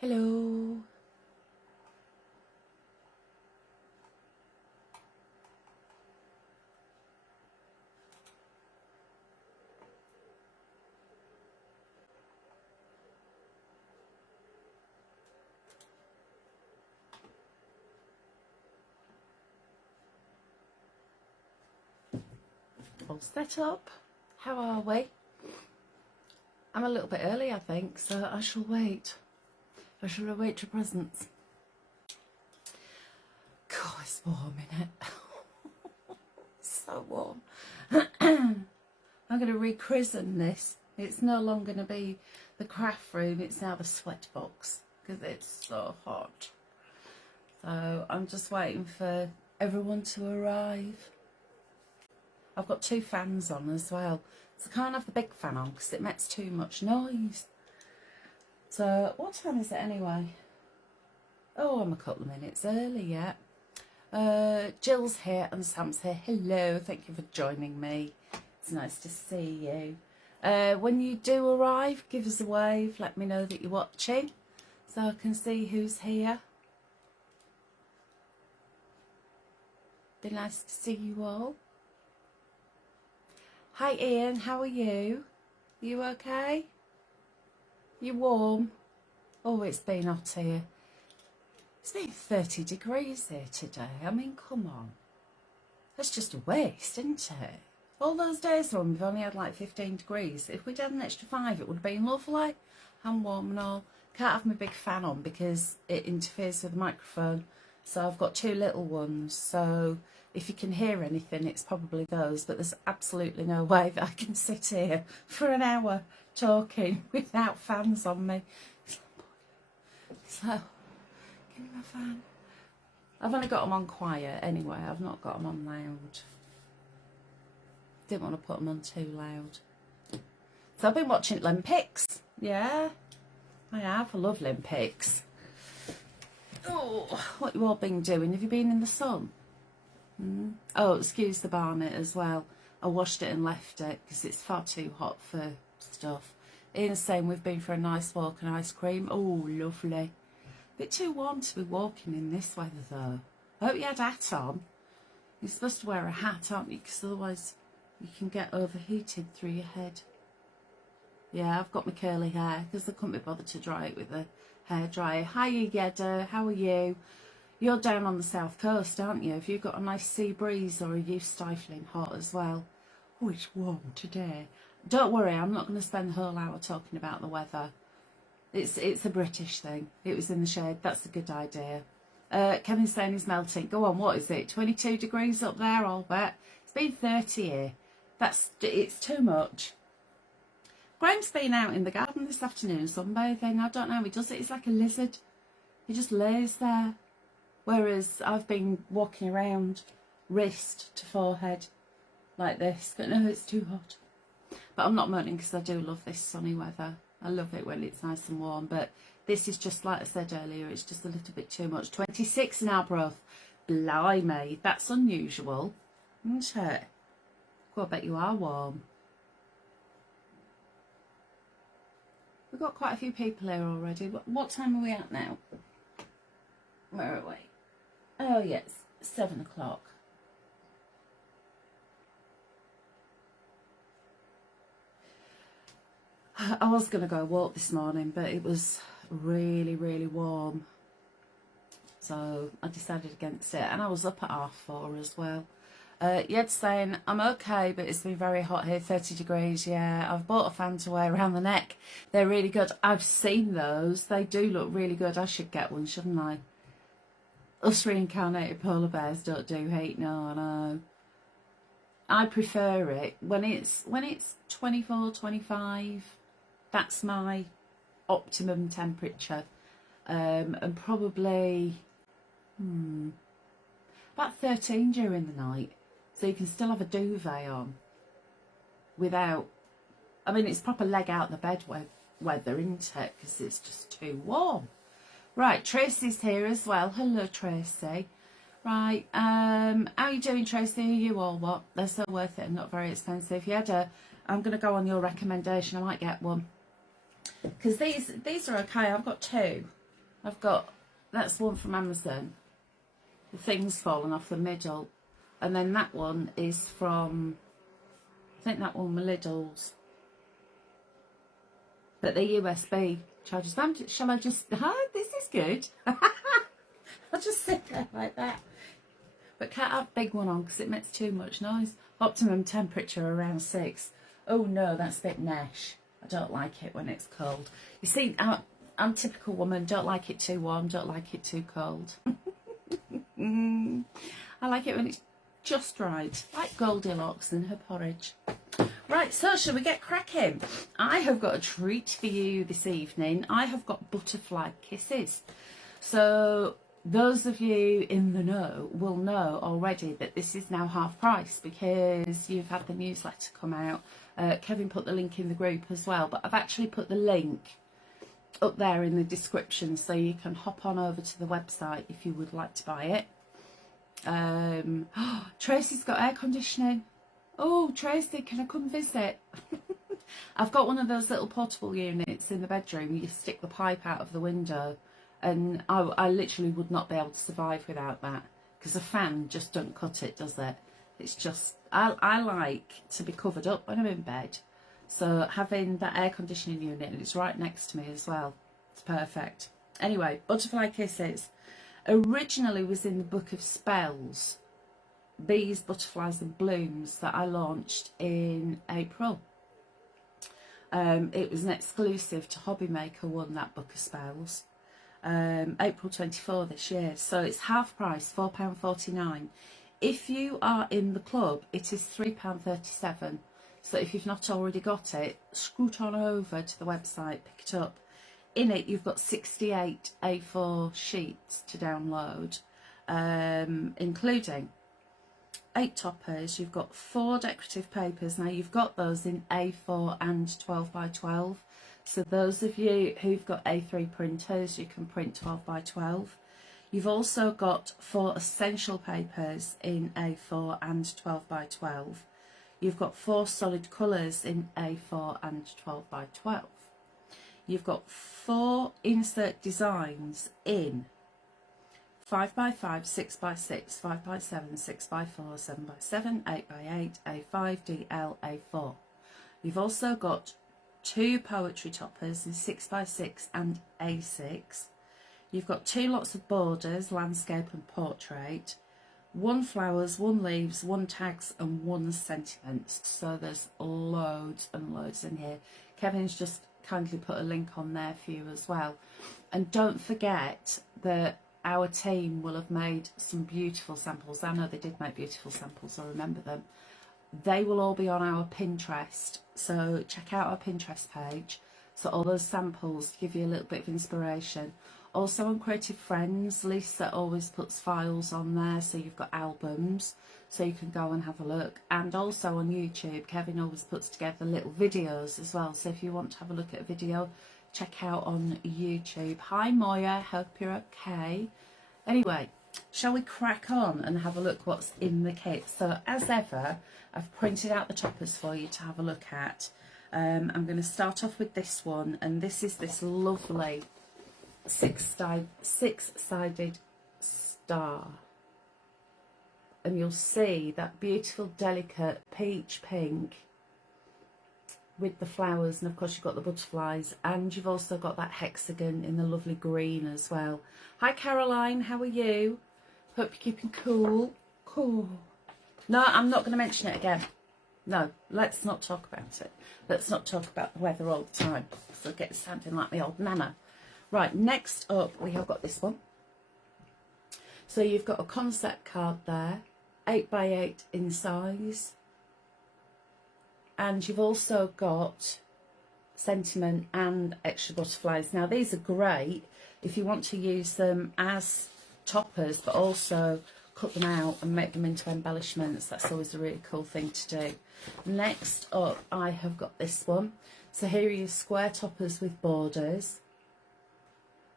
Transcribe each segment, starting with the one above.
Hello. All set up. How are we? I'm a little bit early, I think, so I shall wait. I shall await your presence. God, it's warm, isn't it? So warm. I'm going to rechristen this. It's no longer going to be the craft room, it's now the sweat box because it's so hot. So I'm just waiting for everyone to arrive. I've got 2 fans on as well, so I can't have the big fan on because it makes too much noise. So what time is it anyway? Oh, I'm a couple of minutes early yet. Jill's here and Sam's here. Hello, thank you for joining me. It's nice to see you. When you do arrive, give us a wave. Let me know that you're watching so I can see who's here. Be nice to see you all. Hi Ian, how are you? You okay? You warm? Oh, it's been hot here. It's been 30 degrees here today. I mean, come on. That's just a waste, isn't it? All those days when we've only had like 15 degrees. If we'd had an extra 5, it would have been lovely. I'm warm and all. Can't have my big fan on because it interferes with the microphone. So I've got 2 little ones. So if you can hear anything, it's probably those. But there's absolutely no way that I can sit here for an hour talking without fans on me. So, give me my fan. I've only got them on quiet anyway. I've not got them on loud. Didn't want to put them on too loud. So I've been watching Olympics. Yeah, I have. I love Olympics. Oh, what you all been doing? Have you been in the sun? Oh, excuse the barnet as well. I washed it and left it because it's far too hot for stuff. Ian's saying we've been for a nice walk and ice cream. Oh, lovely. Bit too warm to be walking in this weather though. I hope you had a hat on. You're supposed to wear a hat, aren't you? Because otherwise you can get overheated through your head. Yeah, I've got my curly hair because I couldn't be bothered to dry it with a hairdryer. Hi Yeda, how are you? You're down on the south coast, aren't you? Have you got a nice sea breeze or are you stifling hot as well? Oh, it's warm today. Don't worry, I'm not going to spend the whole hour talking about the weather. It's a British thing. It was in the shade. That's a good idea. Kevin's saying he's melting. Go on, what is it? 22 degrees up there, I'll bet. It's been 30 here. It's too much. Graham's been out in the garden this afternoon sunbathing. I don't know how he does it. He's like a lizard. He just lays there. Whereas I've been walking around wrist to forehead like this. But no, it's too hot. But I'm not moaning because I do love this sunny weather. I love it when it's nice and warm. But this is just, like I said earlier, it's just a little bit too much. 26 in Arbroath. Blimey, that's unusual, isn't it? Well, I bet you are warm. We've got quite a few people here already. What time are we at now? Where are we? Oh, yes, 7 o'clock. I was going to go walk this morning, but it was really, really warm. So I decided against it. And I was up at 4:30 as well. Yed's saying, I'm okay, but it's been very hot here, 30 degrees, yeah. I've bought a fan to wear around the neck. They're really good. I've seen those. They do look really good. I should get one, shouldn't I? Us reincarnated polar bears don't do heat, no. I prefer it when it's 24, 25. That's my optimum temperature. And probably about 13 during the night. So you can still have a duvet on without, I mean, it's proper leg out the bed weather, isn't it? Because it's just too warm. Right, Tracy's here as well. Hello, Tracy. Right, how are you doing, Tracy? Are you all what? They're so worth it and not very expensive. You had a, I'm going to go on your recommendation. I might get one. Because these are okay. I've got two. I've got, that's one from Amazon. The thing's fallen off the middle. And then that one is from, I think that one was Lidl's. But the USB charges. Shall I just, this is good. I'll just sit there like that. But can't have big one on because it makes too much noise. Optimum temperature around 6. Oh no, that's a bit nesh. I don't like it when it's cold. You see, I'm a typical woman. Don't like it too warm, don't like it too cold. I like it when it's just right, like Goldilocks and her porridge. Right, so shall we get cracking? I have got a treat for you this evening. I have got butterfly kisses. So those of you in the know will know already that this is now half price because you've had the newsletter come out. Kevin put the link in the group as well, but I've actually put the link up there in the description so you can hop on over to the website if you would like to buy it. Tracy's got air conditioning. Oh, Tracy, can I come visit? I've got one of those little portable units in the bedroom. You stick the pipe out of the window, and I literally would not be able to survive without that because a fan just don't cut it, does it? It's just, I like to be covered up when I'm in bed. So having that air conditioning unit, and it's right next to me as well, it's perfect. Anyway, butterfly kisses originally was in the book of spells, bees, butterflies and blooms, that I launched in April. It was an exclusive to Hobbymaker, won that book of spells, April 24 this year. So it's half price, £4.49. If you are in the club, it is £3.37. So if you've not already got it, scoot on over to the website, pick it up. In it, you've got 68 A4 sheets to download, including 8 toppers. You've got 4 decorative papers. Now, you've got those in A4 and 12 by 12. So those of you who've got A3 printers, you can print 12 by 12. You've also got 4 essential papers in A4 and 12 by 12. You've got 4 solid colours in A4 and 12 by 12. You've got 4 insert designs in 5 by 5, 6 by 6, 5 by 7, 6 by 4, 7 by 7, 8 by 8, A5, DL, A4. You've also got 2 poetry toppers in 6 by 6 and A6. You've got 2 lots of borders, landscape and portrait, 1 flowers, 1 leaves, 1 tags and 1 sentiments. So there's loads and loads in here. Kevin's just kindly put a link on there for you as well. And don't forget that our team will have made some beautiful samples. I know they did make beautiful samples, I remember them. They will all be on our Pinterest, so check out our Pinterest page. So all those samples give you a little bit of inspiration. Also on Creative Friends, Lisa always puts files on there, so you've got albums, so you can go and have a look. And also on YouTube, Kevin always puts together little videos as well, so if you want to have a look at a video, check out on YouTube. Hi Moya, hope you're okay. Anyway, shall we crack on and have a look what's in the kit? So as ever, I've printed out the toppers for you to have a look at. I'm going to start off with this one, and this is this lovely six-sided star. And you'll see that beautiful, delicate peach pink with the flowers, and of course you've got the butterflies, and you've also got that hexagon in the lovely green as well. Hi Caroline, how are you? Hope you're keeping cool. Cool. No, I'm not going to mention it again. No, let's not talk about it. Let's not talk about the weather all the time, so I get sounding like my old nana. Right, next up we have got this one. So you've got a concept card there, 8 by 8 in size. And you've also got sentiment and extra butterflies. Now these are great if you want to use them as toppers, but also cut them out and make them into embellishments. That's always a really cool thing to do. Next up, I have got this one. So here are your square toppers with borders.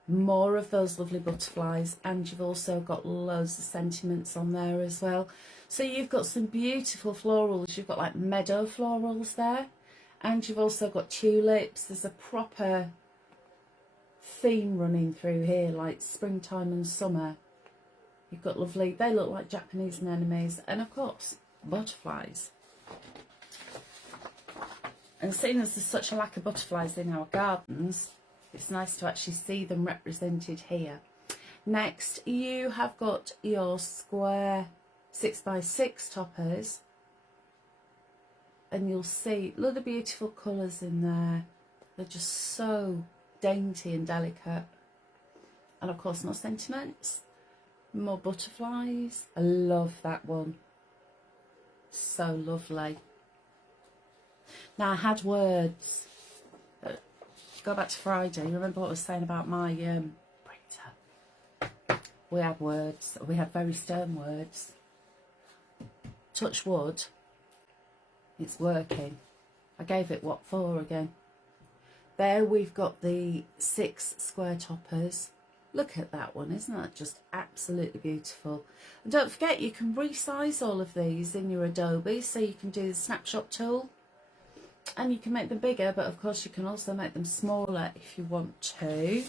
More of those lovely butterflies, and you've also got loads of sentiments on there as well. So you've got some beautiful florals. You've got like meadow florals there, and you've also got tulips. There's a proper theme running through here, like springtime and summer. You've got lovely, they look like Japanese anemones, and of course butterflies. And seeing as there's such a lack of butterflies in our gardens, it's nice to actually see them represented here. Next, you have got your square 6x6 toppers, and you'll see, look at the beautiful colours in there. They're just so dainty and delicate. And of course, more sentiments, more butterflies. I love that one. So lovely. Now, I had words. Go back to Friday. Remember what I was saying about my printer? We had words. We had very stern words. Touch wood. It's working. I gave it what for again? There we've got the 6 square toppers. Look at that one. Isn't that just absolutely beautiful? And don't forget, you can resize all of these in your Adobe. So you can do the snapshot tool. And you can make them bigger, but of course you can also make them smaller if you want to.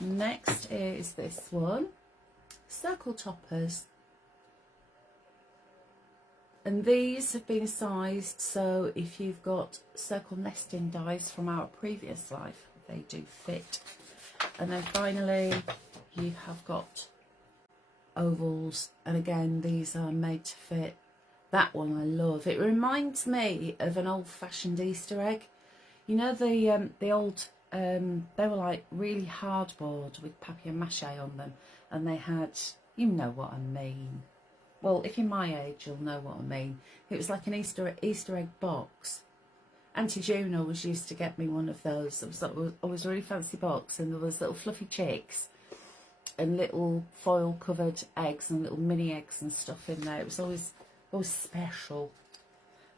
Next is this one, circle toppers. And these have been sized, so if you've got circle nesting dies from our previous life, they do fit. And then finally, you have got ovals, and again, these are made to fit. That one I love. It reminds me of an old-fashioned Easter egg. You know the old, they were like really hardboard with papier-mâché on them, and they had, you know what I mean. Well, if you're my age, you'll know what I mean. It was like an Easter egg box. Auntie June always used to get me one of those. It was always a really fancy box, and there was little fluffy chicks and little foil-covered eggs and little mini eggs and stuff in there. It was always special.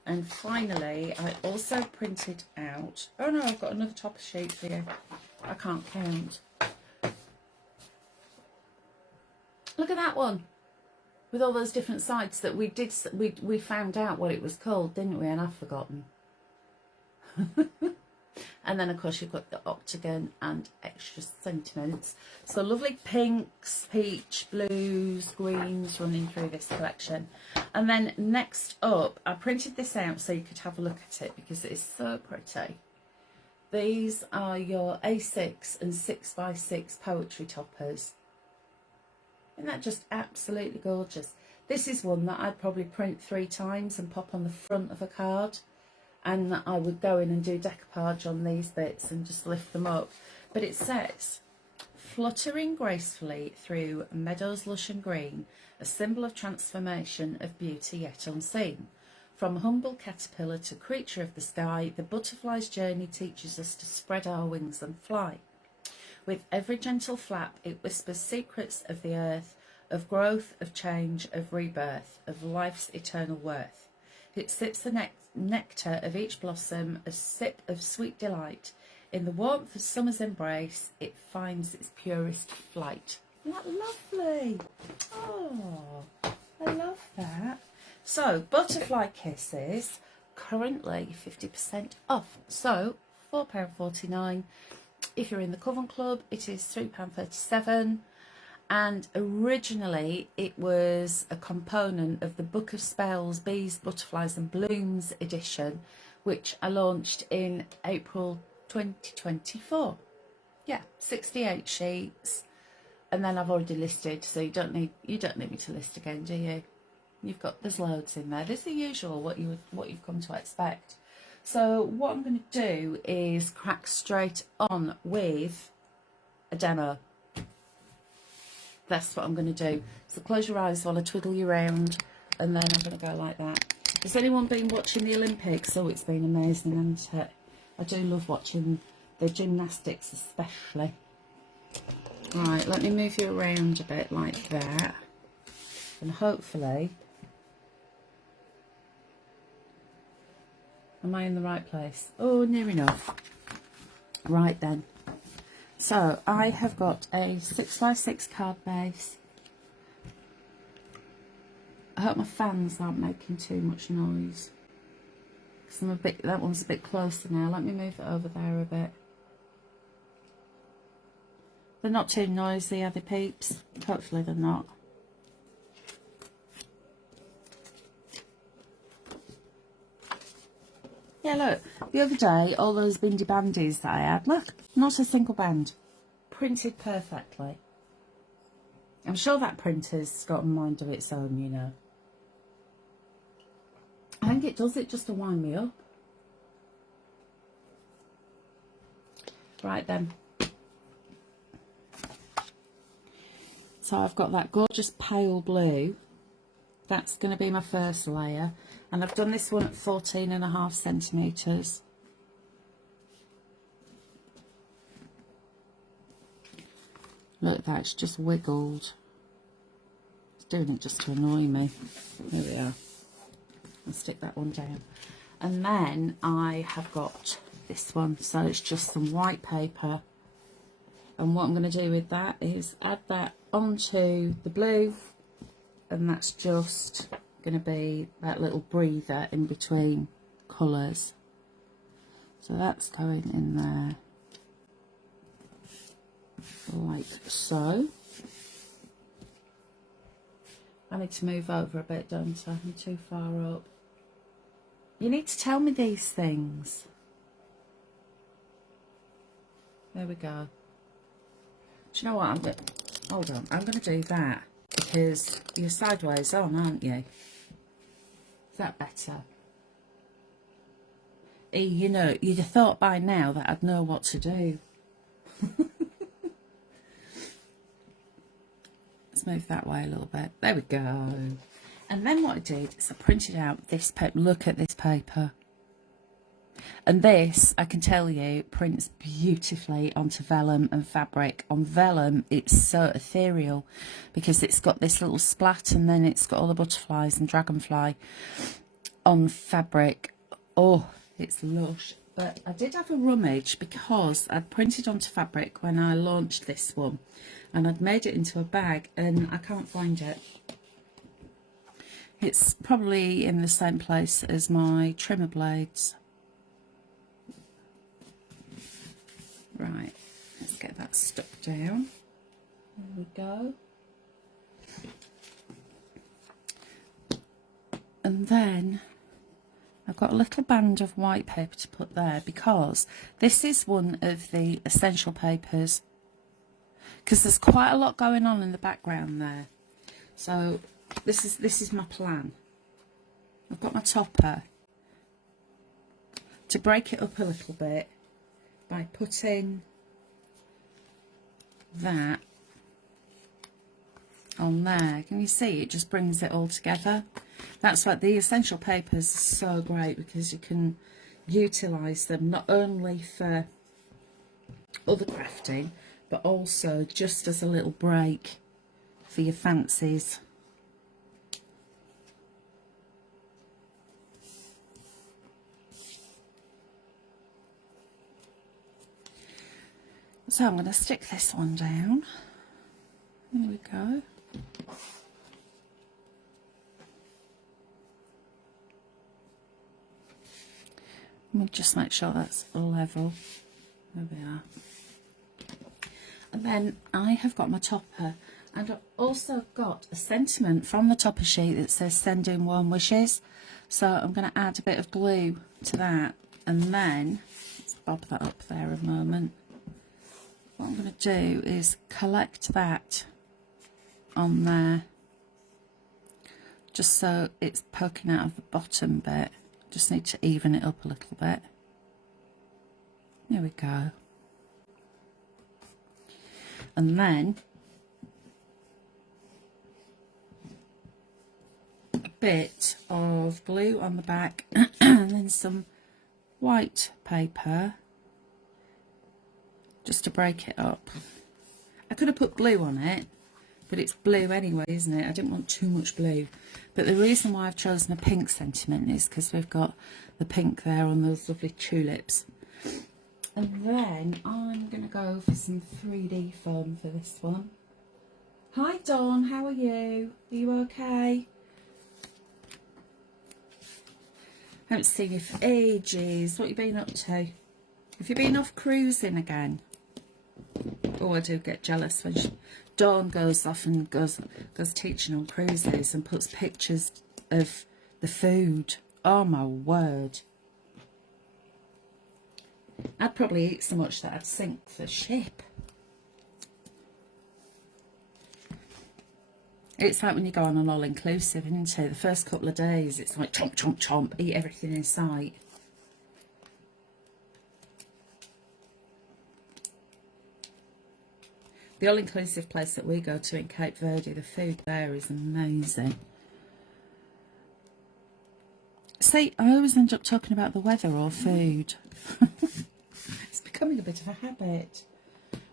And finally, I also printed out, oh no, I've got another topper sheet for you. I can't count. Look at that one with all those different sides that we found out what it was called, didn't we? And I've forgotten. And then of course you've got the octagon and extra sentiments. So lovely pinks, peach, blues, greens running through this collection. And then next up, I printed this out so you could have a look at it because it is so pretty. These are your A6 and 6x6 poetry toppers. Isn't that just absolutely gorgeous? This is one that I'd probably print 3 times and pop on the front of a card. And I would go in and do decoupage on these bits and just lift them up. But it says, fluttering gracefully through meadows lush and green, a symbol of transformation of beauty yet unseen. From humble caterpillar to creature of the sky, the butterfly's journey teaches us to spread our wings and fly. With every gentle flap, it whispers secrets of the earth, of growth, of change, of rebirth, of life's eternal worth. It sips the nectar of each blossom, a sip of sweet delight. In the warmth of summer's embrace, it finds its purest flight. Isn't that lovely? Oh, I love that. So, Butterfly Kisses, currently 50% off. So, £4.49. If you're in the Coven Club, it is £3.37. And originally it was a component of the Book of Spells, Bees, Butterflies and Blooms edition, which I launched in April 2024. Yeah, 68 sheets. And then I've already listed, so you don't need me to list again, do you? There's loads in there. There's the usual, what you've come to expect. So what I'm going to do is crack straight on with a demo. That's what I'm going to do. So close your eyes while I twiddle you around, and then I'm going to go like that. Has anyone been watching the Olympics? Oh, it's been amazing, hasn't it? I do love watching the gymnastics especially. Right, let me move you around a bit like that. And hopefully, am I in the right place? Oh, near enough. Right then. So I have got a 6x6 card base. I hope my fans aren't making too much noise. Because I'm a bit, that one's a bit closer now. Let me move it over there a bit. They're not too noisy, are they, peeps? Hopefully they're not. Yeah, look, the other day, all those bindi bandies that I had, look, not a single band. Printed perfectly. I'm sure that printer's got a mind of its own, you know. I think it does it just to wind me up. Right then. So I've got that gorgeous pale blue. That's going to be my first layer. And I've done this one at 14.5 centimetres. Look at that, it's just wiggled. It's doing it just to annoy me. There we are. I'll stick that one down. And then I have got this one. So it's just some white paper. And what I'm going to do with that is add that onto the blue. And that's just going to be that little breather in between colours. So that's going in there. Like so. I need to move over a bit, don't I? I'm too far up. You need to tell me these things. There we go. Do you know what? Hold on. I'm going to do that because you're sideways on, aren't you? Is that better? You know, you'd have thought by now that I'd know what to do. Let's move that way a little bit. There we go. And then what I did is I printed out this paper. Look at this paper. And this, I can tell you, prints beautifully onto vellum and fabric. On vellum, it's so ethereal because it's got this little splat and then it's got all the butterflies and dragonfly. On fabric, oh, it's lush. But I did have a rummage because I'd printed onto fabric when I launched this one. And I'd made it into a bag and I can't find it. It's probably in the same place as my trimmer blades. Right, let's get that stuck down. There we go. And then I've got a little band of white paper to put there because this is one of the essential papers. Because there's quite a lot going on in the background there. So this is my plan. I've got my topper to break it up a little bit by putting that on there. Can you see? It just brings it all together. That's why the essential papers are so great because you can utilise them not only for other crafting but also just as a little break for your fancies. So I'm going to stick this one down. There we go. Let me just make sure that's level. There we are. And then I have got my topper, and I've also got a sentiment from the topper sheet that says send in warm wishes. So I'm going to add a bit of glue to that, and then let's bob that up there a moment. What I'm going to do is collect that on there, just so it's poking out of the bottom bit. Just need to even it up a little bit. There we go. And then a bit of glue on the back and then some white paper just to break it up. I could have put blue on it, but it's blue anyway, isn't it? I didn't want too much blue. But the reason why I've chosen a pink sentiment is because we've got the pink there on those lovely tulips. And then I'm going to go for some 3D foam for this one. Hi Dawn, how are you? Are you okay? Haven't seen you for ages. What have you been up to? Have you been off cruising again? Oh, I do get jealous when Dawn goes off and goes teaching on cruises and puts pictures of the food. Oh my word. I'd probably eat so much that I'd sink the ship. It's like when you go on an all-inclusive, isn't it? The first couple of days, it's like chomp, chomp, chomp, eat everything in sight. The all-inclusive place that we go to in Cape Verde, the food there is amazing. See, I always end up talking about the weather or food. It's becoming a bit of a habit.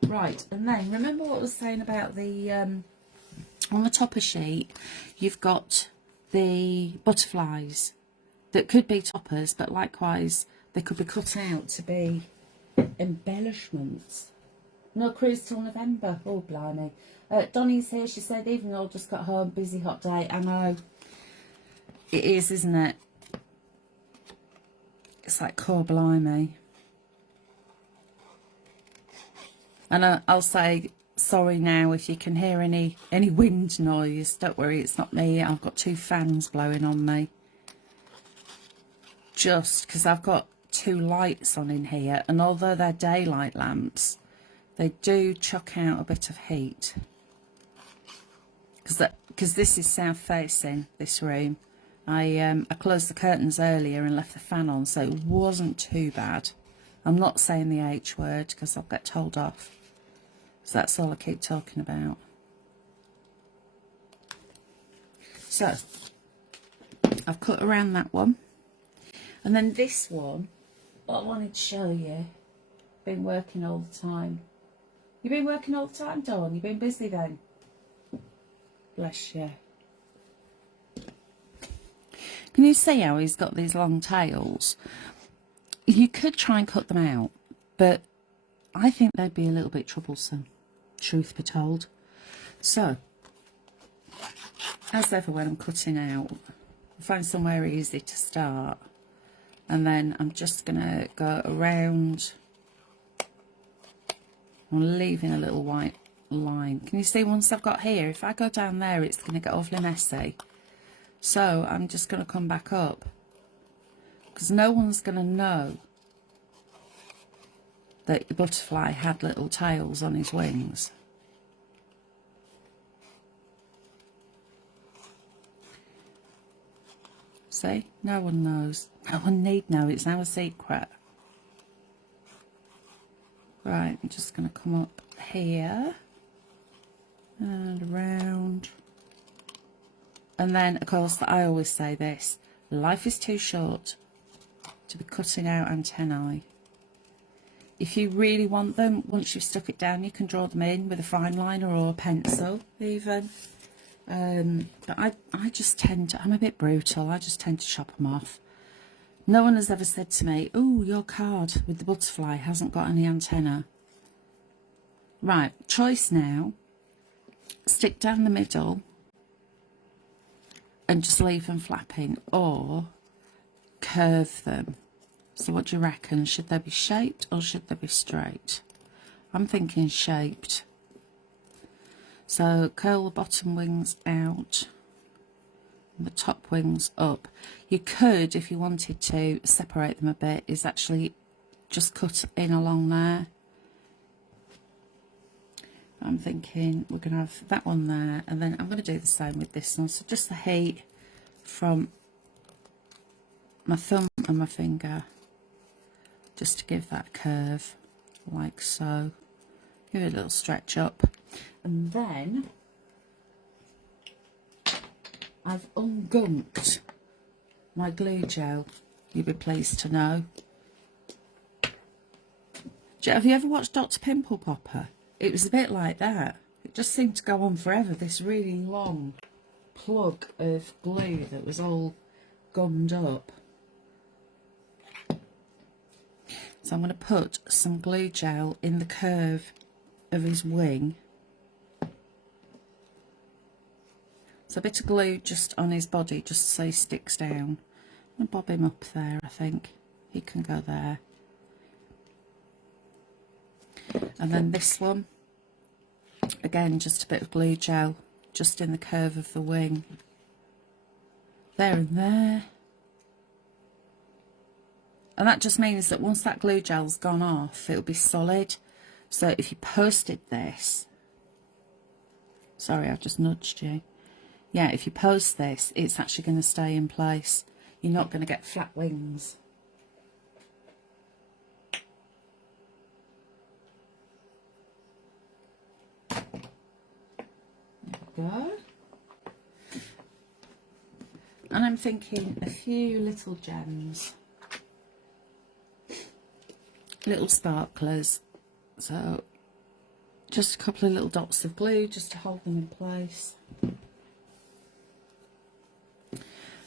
Right, and then remember what I was saying about the, on the topper sheet, you've got the butterflies that could be toppers, but likewise, they could be cut out to be embellishments. No cruise till November. Oh, blimey. Donnie's here. She said, even though I just got home, busy hot day. I know. It is, isn't it? It's like, core blimey. And I'll say sorry now if you can hear any wind noise. Don't worry, it's not me. I've got 2 fans blowing on me. Just because I've got 2 lights on in here. And although they're daylight lamps, they do chuck out a bit of heat. Because this is south facing, this room. I closed the curtains earlier and left the fan on, so it wasn't too bad. I'm not saying the H word because I'll get told off. So that's all I keep talking about. So, I've cut around that one. And then this one, what I wanted to show you, been working all the time. You've been working all the time, Dawn? You've been busy then? Bless you. Can you see how he's got these long tails? You could try and cut them out, but I think they'd be a little bit troublesome, truth be told. So, as ever when I'm cutting out, I find somewhere easy to start. And then I'm just going to go around. I'm leaving a little white line. Can you see once I've got here, if I go down there, it's going to get awfully messy. So I'm just going to come back up. Because no one's going to know that the butterfly had little tails on his wings. See? No one knows. No one need know. It's our secret. Right, I'm just going to come up here and around. And then, of course, I always say this, life is too short to be cutting out antennae. If you really want them, once you've stuck it down, you can draw them in with a fine liner or a pencil even. But I just tend to, I'm a bit brutal, I just tend to chop them off. No one has ever said to me, oh, your card with the butterfly hasn't got any antenna. Right, choice now. Stick down the middle and just leave them flapping, or curve them. So what do you reckon? Should they be shaped or should they be straight? I'm thinking shaped. So curl the bottom wings out and the top wings up. You could, if you wanted to, separate them a bit, is actually just cut in along there. I'm thinking we're going to have that one there, and then I'm going to do the same with this one. So just the heat from my thumb and my finger, just to give that curve, like so. Give it a little stretch up. And then I've ungunked my glue gel, you'll be pleased to know. Have you ever watched Dr. Pimple Popper? It was a bit like that. It just seemed to go on forever, this really long plug of glue that was all gummed up. So I'm going to put some glue gel in the curve of his wing. So a bit of glue just on his body, just so he sticks down. I'm going to bob him up there, I think. He can go there. And then this one, again, just a bit of glue gel, just in the curve of the wing. There and there. And that just means that once that glue gel's gone off, it'll be solid. So if you posted this, sorry, I've just nudged you. Yeah, if you post this, it's actually going to stay in place. You're not going to get flat wings. There we go. And I'm thinking a few little gems. Little sparklers. So just a couple of little dots of glue just to hold them in place.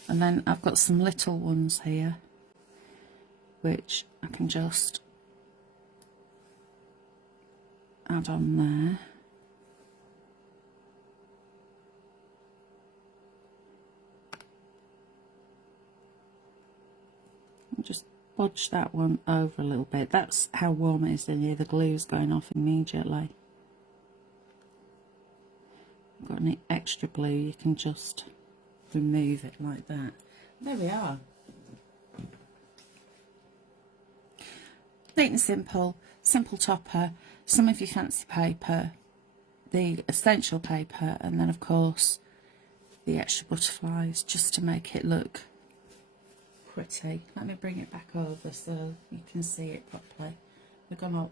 And then I've got some little ones here which I can just add on there. And just bodge that one over a little bit. That's how warm it is in here. The glue's going off immediately. If you've got any extra glue, you can just remove it like that. There we are. Neat and simple. Simple topper. Some of your fancy paper. The essential paper. And then of course the extra butterflies, just to make it look pretty. Let me bring it back over so you can see it properly. We've gone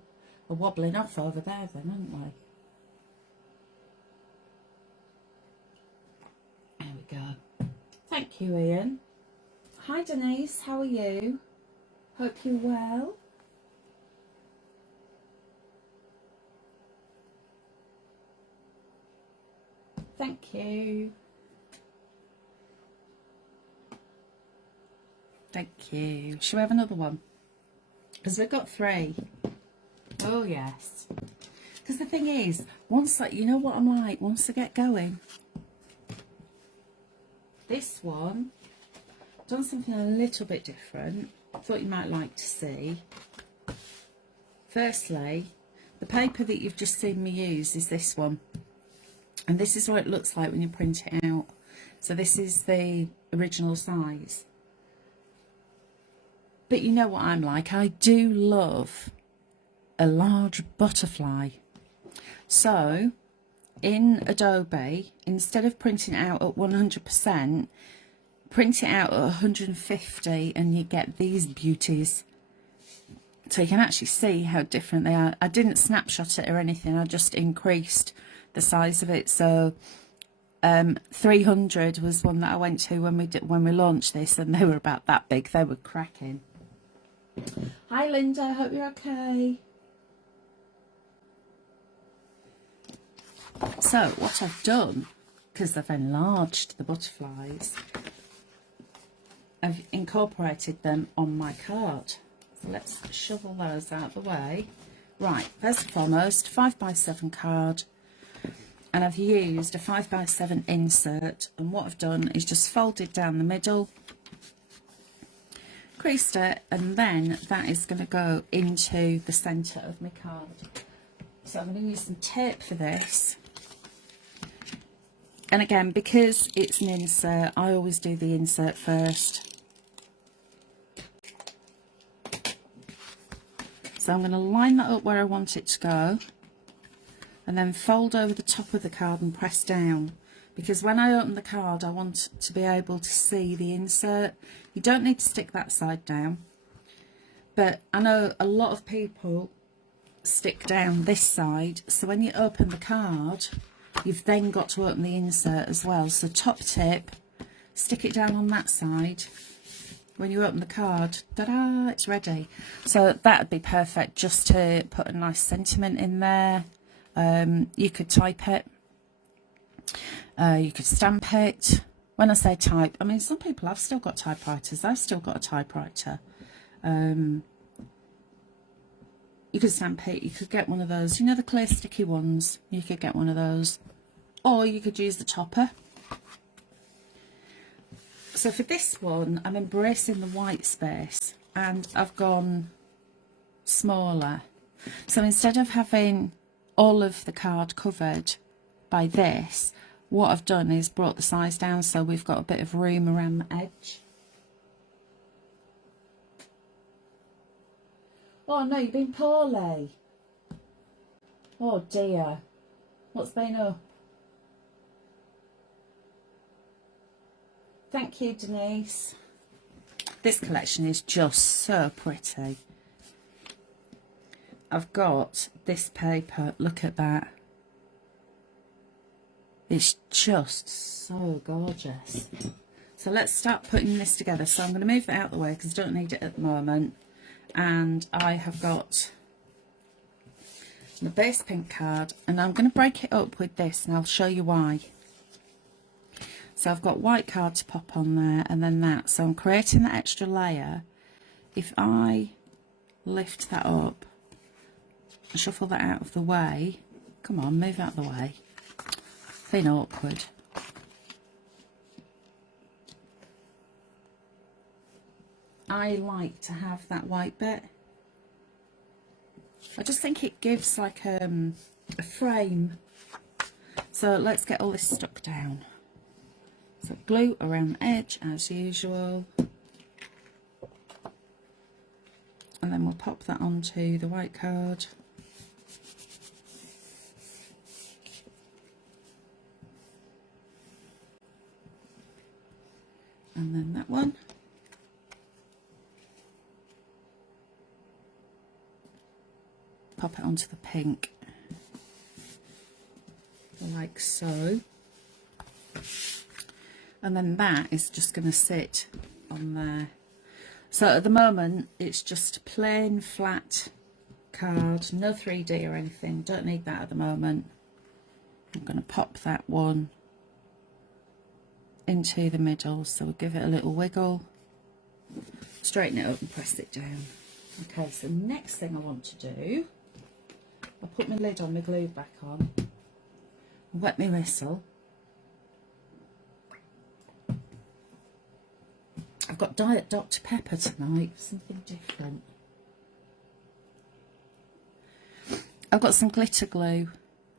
a wobbling off over there then, haven't we? There we go. Thank you, Ian. Hi Denise, how are you? Hope you're well. Thank you. Thank you. Shall we have another one? Because we've got 3. Oh yes. Because the thing is, once you know what I'm like, once I get going. This one, done something a little bit different. Thought you might like to see. Firstly, the paper that you've just seen me use is this one. And this is what it looks like when you print it out. So this is the original size. But you know what I'm like, I do love a large butterfly. So in Adobe, instead of printing it out at 100%, print it out at 150 and you get these beauties. So you can actually see how different they are. I didn't snapshot it or anything, I just increased the size of it. So 300 was one that I went to when we launched this, and they were about that big. They were cracking. Hi Linda, hope you're okay. So what I've done, because I've enlarged the butterflies, I've incorporated them on my card. So let's shovel those out of the way. Right, first and foremost, 5x7 card, and I've used a 5x7 insert, and what I've done is just folded down the middle, creased it, and then that is going to go into the centre of my card. So I'm going to use some tape for this. And again, because it's an insert, I always do the insert first. So I'm going to line that up where I want it to go, and then fold over the top of the card and press down. Because when I open the card, I want to be able to see the insert. You don't need to stick that side down, but I know a lot of people stick down this side, so when you open the card, you've then got to open the insert as well. So top tip, stick it down on that side, when you open the card, ta-da, it's ready. So that would be perfect just to put a nice sentiment in there. You could type it. You could stamp it. When I say type, I mean, some people have still got typewriters. I've still got a typewriter. You could stamp it. You could get one of those, you know, the clear sticky ones. You could get one of those. Or you could use the topper. So for this one, I'm embracing the white space and I've gone smaller. So instead of having all of the card covered by this, what I've done is brought the size down so we've got a bit of room around the edge. Oh no, you've been poorly. Oh dear. What's been up? Thank you, Denise. This collection is just so pretty. I've got this paper. Look at that. It's just so gorgeous. So let's start putting this together. So I'm going to move that out of the way because I don't need it at the moment. And I have got the base pink card. And I'm going to break it up with this and I'll show you why. So I've got white card to pop on there and then that. So I'm creating that extra layer. If I lift that up, shuffle that out of the way. Come on, move out of the way. Been awkward. I like to have that white bit. I just think it gives like a frame. So let's get all this stuck down. So glue around the edge as usual. And then we'll pop that onto the white card. And then that one. Pop it onto the pink. Like so. And then that is just going to sit on there. So at the moment it's just a plain flat card, no 3D or anything, don't need that at the moment. I'm going to pop that one into the middle, so we'll give it a little wiggle, straighten it up and press it down. Okay, so next thing I want to do, I'll put my lid on, my glue back on, wet my whistle. I've got Diet Dr. Pepper tonight, something different. I've got some glitter glue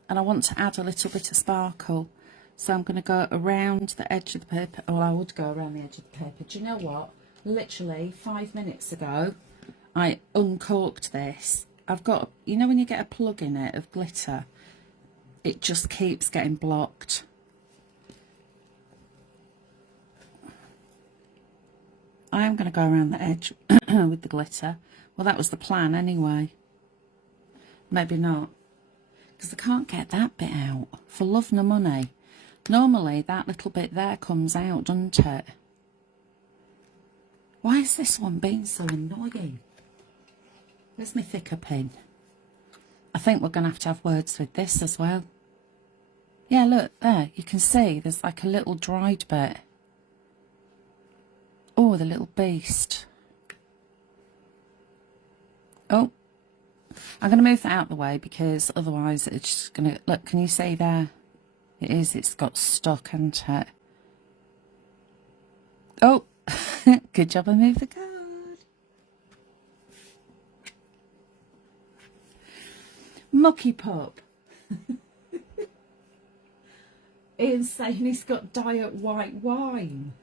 and I want to add a little bit of sparkle. So I'm going to go around the edge of the paper. Well, I would go around the edge of the paper. Do you know what? Literally 5 minutes ago, I uncorked this. I've got, you know when you get a plug in it of glitter, it just keeps getting blocked. I am going to go around the edge with the glitter. Well, that was the plan anyway. Maybe not. Because I can't get that bit out. For love nor money. Normally, that little bit there comes out, doesn't it? Why is this one being so annoying? Where's my thicker pin? I think we're going to have words with this as well. Yeah, look, there. You can see there's like a little dried bit. Oh, the little beast. Oh, I'm going to move that out of the way because otherwise it's just going to... Look, can you see there? It is, it's got stuck, hasn't it? Oh, good job I moved the card. Mucky Pup. Ian's saying he's got diet white wine.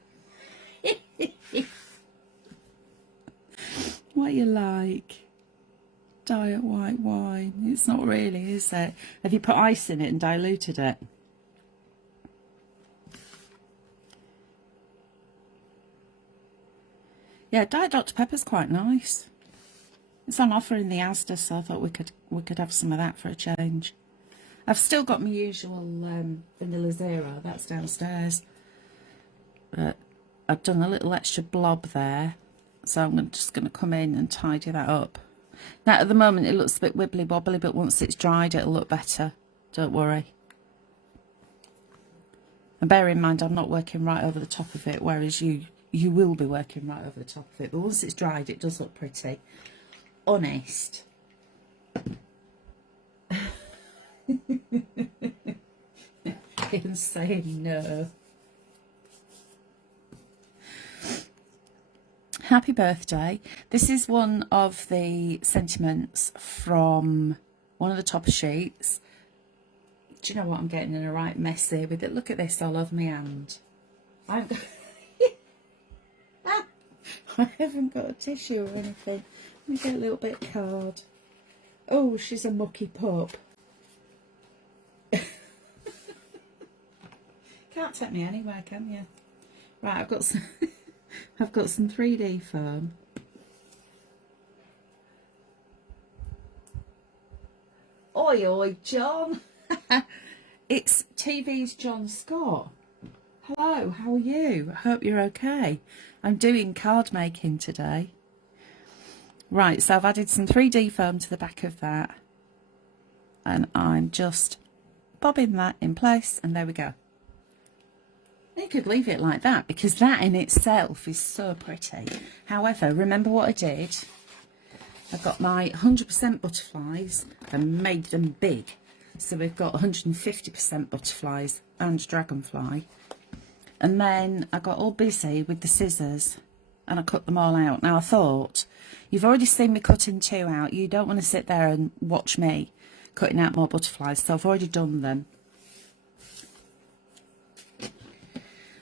What you like? Diet white wine. It's not really, is it? Have you put ice in it and diluted it? Yeah, Diet Dr. Pepper's quite nice. It's on offer in the Asda, so I thought we could have some of that for a change. I've still got my usual vanilla zero. That's downstairs. But I've done a little extra blob there So I'm just going to come in and tidy that up. Now at the moment it looks a bit wibbly wobbly, but once it's dried it'll look better. Don't worry. And bear in mind I'm not working right over the top of it, whereas you will be working right over the top of it. But once it's dried it does look pretty. Honest. Ian saying no. Happy birthday. This is one of the sentiments from one of the top sheets. Do you know what? I'm getting in a right mess here with it. Look at this all over my hand. I haven't got a tissue or anything. Let me get a little bit of card. Oh, she's a mucky pup. Can't take me anywhere, can you? Right, I've got some I've got some 3D foam. Oi, oi, John. It's TV's John Scott. Hello, how are you? I hope you're okay. I'm doing card making today. Right, so I've added some 3D foam to the back of that. And I'm just bobbing that in place, and there we go. You could leave it like that because that in itself is so pretty. However, remember what I did? I got my 100% butterflies and made them big. So we've got 150% butterflies and dragonfly. And then I got all busy with the scissors and I cut them all out. Now I thought, you've already seen me cutting 2 out. You don't want to sit there and watch me cutting out more butterflies. So I've already done them.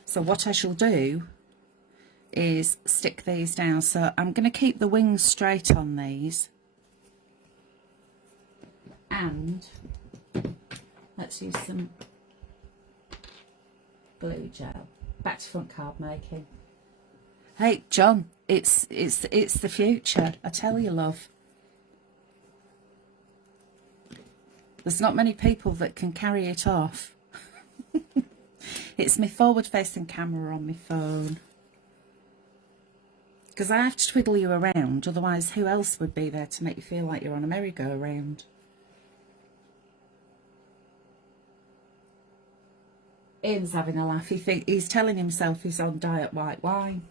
So what I shall do is stick these down. So I'm going to keep the wings straight on these. And let's use some glue gel. Back to front card making. Hey John, it's the future. I tell you, love. There's not many people that can carry it off. It's my forward-facing camera on my phone. Because I have to twiddle you around, otherwise who else would be there to make you feel like you're on a merry-go-round? Ian's having a laugh. He's telling himself he's on diet white wine.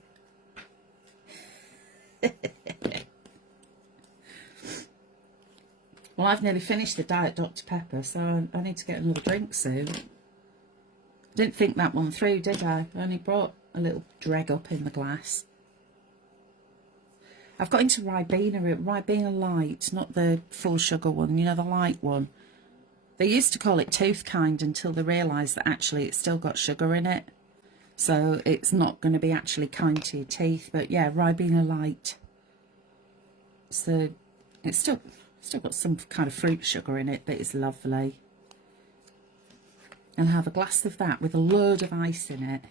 Well, I've nearly finished the diet Dr. Pepper, so I need to get another drink soon. Didn't think that one through, did I? I only brought a little dreg up in the glass. I've got into Ribena Light, not the full sugar one, you know, the light one. They used to call it tooth kind until they realised that actually it's still got sugar in it. So it's not going to be actually kind to your teeth. But yeah, Ribena Light. So it's still got some kind of fruit sugar in it, but it's lovely. And have a glass of that with a load of ice in it.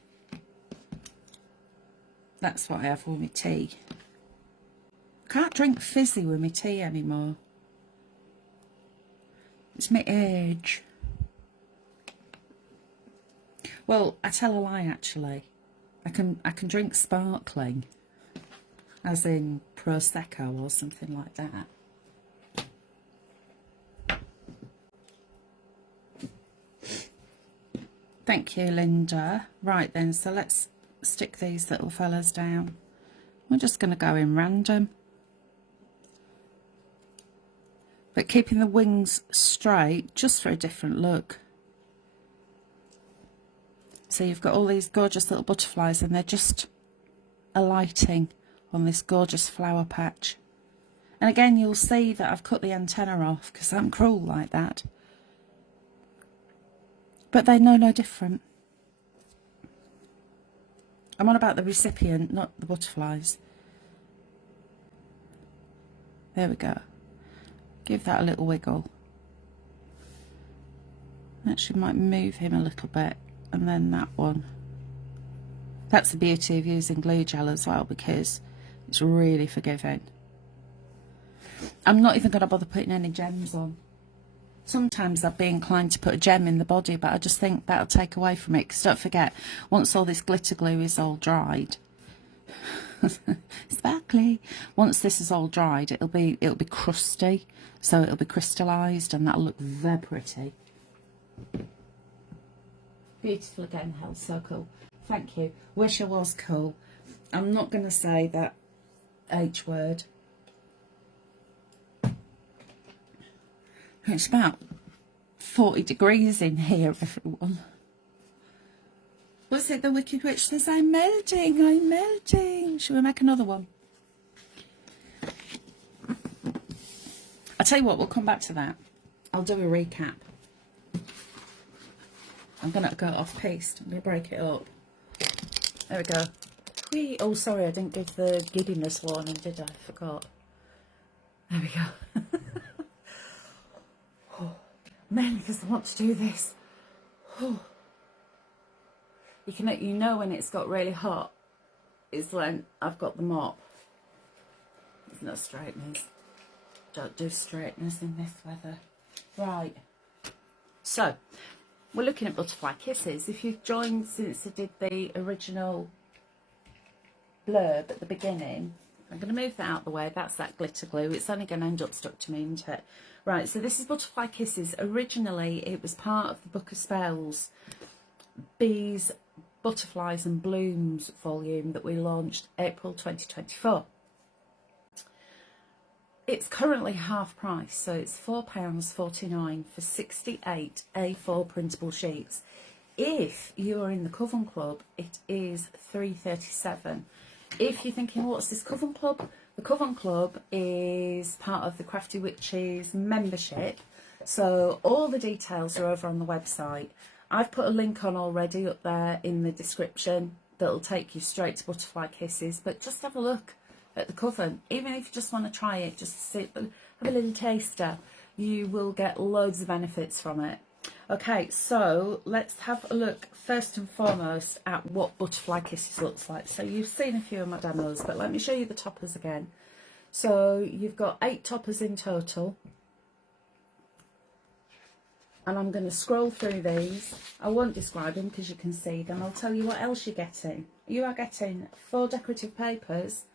That's what I have with my tea. Can't drink fizzy with my tea anymore. It's my age. Well, I tell a lie actually. I can drink sparkling, as in Prosecco or something like that. Thank you, Linda. Right then, so let's stick these little fellas down. We're just going to go in random. But keeping the wings straight, just for a different look. So you've got all these gorgeous little butterflies and they're just alighting on this gorgeous flower patch. And again, you'll see that I've cut the antenna off because I'm cruel like that. But they know no different. I'm on about the recipient, not the butterflies. There we go. Give that a little wiggle. Actually might move him a little bit. And then that one. That's the beauty of using glue gel as well, because it's really forgiving. I'm not even going to bother putting any gems on. Sometimes I'd be inclined to put a gem in the body, but I just think that'll take away from it. Because don't forget, once all this glitter glue is all dried, Sparkly. Once this is all dried, it'll be crusty, so it'll be crystallized, and that'll look very pretty. Beautiful again, Hels, so cool. Thank you. Wish I was cool. I'm not going to say that H word. It's about 40 degrees in here, everyone. Was it the Wicked Witch says, I'm melting, I'm melting. Should we make another one? I'll tell you what, we'll come back to that. I'll do a recap. I'm going to go off piste. I'm going to break it up. There we go. Whee. Oh, sorry, I didn't give the giddiness warning, did I? Forgot. There we go. Oh, mainly because I want to do this. Oh. You know when it's got really hot is when I've got the mop. There's no straighteners. Don't do straighteners in this weather. Right. So, we're looking at butterfly kisses. If you've joined since I did the original blurb at the beginning, I'm going to move that out of the way. That's that glitter glue. It's only going to end up stuck to me, isn't it? Right, so this is Butterfly Kisses. Originally, it was part of the Book of Spells, Bees, Butterflies and Blooms volume that we launched April 2024. It's currently half price, so it's £4.49 for 68 A4 printable sheets. If you are in the Coven Club, it is £3.37. If you're thinking, what's this Coven Club? The Coven Club is part of the Crafty Witches membership, so all the details are over on the website. I've put a link on already up there in the description that'll take you straight to Butterfly Kisses, but just have a look at the Coven. Even if you just want to try it, just to see, have a little taster, you will get loads of benefits from it. Okay, so let's have a look first and foremost at what Butterfly Kisses looks like. So you've seen a few of my demos, but let me show you the toppers again. So you've got 8 toppers in total. And I'm going to scroll through these. I won't describe them because you can see them. I'll tell you what else you're getting. You are getting 4 decorative papers.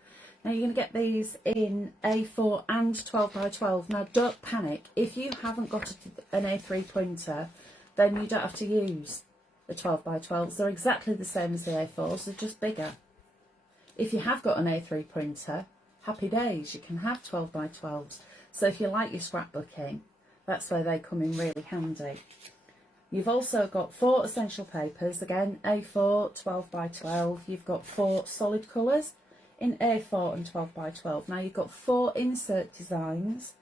Now you're going to get these in A4 and 12 by 12. Now don't panic. If you haven't got an A3 printer, then you don't have to use the 12 by 12s. They're exactly the same as the A4s, they're just bigger. If you have got an A3 printer, happy days, you can have 12 by 12s. So if you like your scrapbooking, that's where they come in really handy. You've also got 4 essential papers, again A4, 12 by 12. You've got 4 solid colours in A4 and 12 by 12. Now you've got 4 insert designs,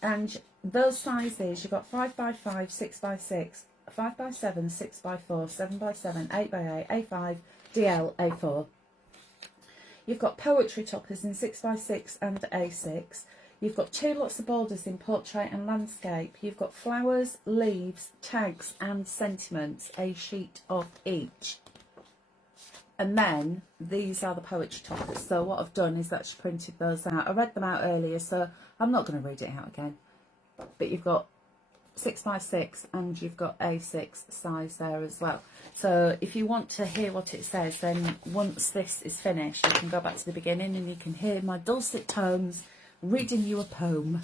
and those sizes, you've got 5 by 5, 6 by 6, 5 by 7, 6 by 4, 7 by 7, 8 by 8, A5, DL, A4. You've got poetry toppers in 6 by 6 and A6. You've got 2 lots of borders in portrait and landscape. You've got flowers, leaves, tags and sentiments, a sheet of each. And then these are the poetry toppers. So what I've done is actually printed those out. I read them out earlier, so I'm not going to read it out again. But you've got 6 by 6 and you've got A6 size there as well. So if you want to hear what it says, then once this is finished, you can go back to the beginning and you can hear my dulcet tones reading you a poem.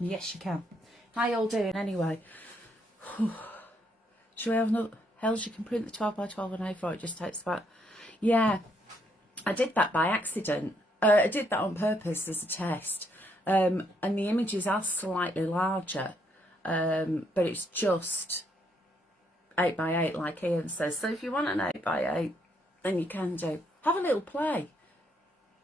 Yes, you can. How you all doing anyway? Should we have another? Hels, you can print the 12 by 12 on A4. It just takes about... Yeah, I did that by accident. I did that on purpose as a test. And the images are slightly larger. But it's just 8 by 8 like Ian says. So if you want an 8 by 8, then you can do. Have a little play.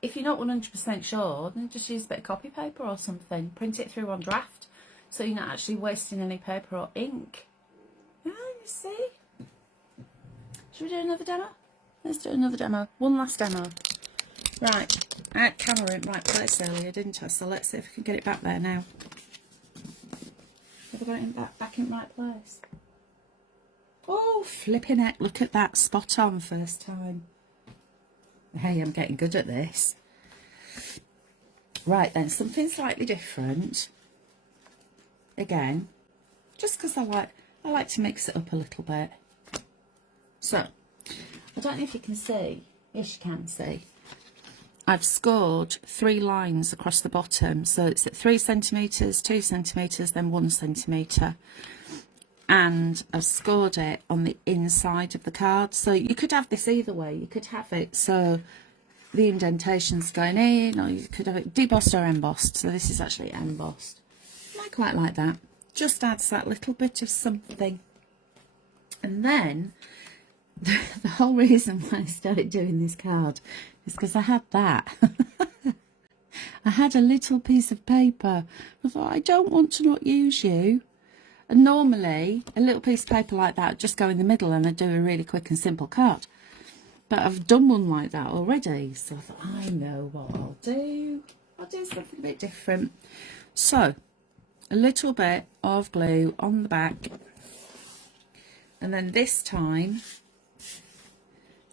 If you're not 100% sure, then just use a bit of copy paper or something. Print it through on draft, so you're not actually wasting any paper or ink. Yeah, you see? Should we do another demo? Let's do another demo. One last demo. Right, I had camera in right place earlier, didn't I? So let's see if we can get it back there now. Have I got it back in right place? Oh, flipping heck, look at that. Spot on first time. Hey, I'm getting good at this. Right then, something slightly different. Again, just because I like to mix it up a little bit. So, I don't know if you can see. Yes, you can see. I've scored 3 lines across the bottom, so it's at 3 centimetres, 2 centimetres, then 1 centimetre, and I've scored it on the inside of the card. So you could have this either way. You could have it so the indentation's going in, or you could have it debossed or embossed. So this is actually embossed. I quite like that. Just adds that little bit of something. And then the whole reason why I started doing this card is because I had that. I had a little piece of paper. I thought, I don't want to not use you. And normally a little piece of paper like that would just go in the middle and I'd do a really quick and simple card. But I've done one like that already, so I thought, I know what I'll do. I'll do something a bit different. So, a little bit of glue on the back. And then this time,